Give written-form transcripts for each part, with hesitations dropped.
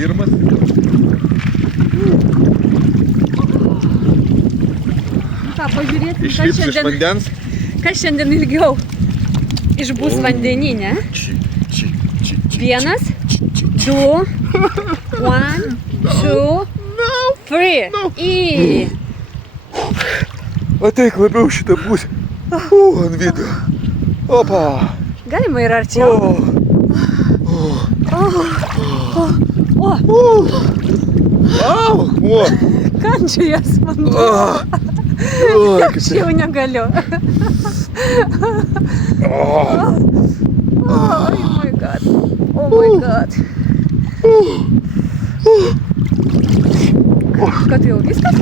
Pirmas. Ką, pažiūrėti, Išlips iš vandens. kas šiandien ilgiau išbūs vandenį, ne? Vienas, du, one, two, three. Į. Ateik labiau šitą pusę. Ant video. Opa. Galima ir arčiau. Akmuo. Kandžiojas vanduo. Aš jau negaliu. Oh my god. Oh my god. Kad jau viskas?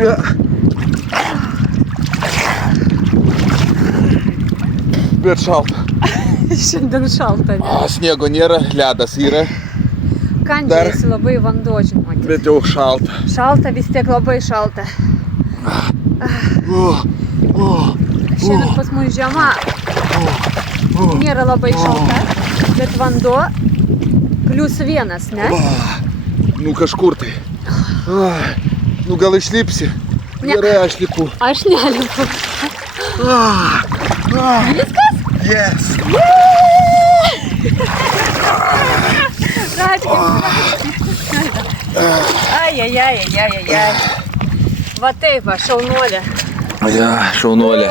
Ne. Bet šalta. Šiandien šalta, ne? Sniego nėra, ledas yra. Kandžiojasi labai vanduo, žinokit. Bet jau šalta. Šalta, vis tiek labai šalta. Šiandien pas mus žiema. Nėra labai šalta, bet vanduo +1, ne? Nu kažkur tai. Nu gal išlipsi? Ne. Gerai, aš lipu. Aš nelipu. Viskas? Yes. Ai. Va taip va, šaunuolė. Ja, šaunuolė.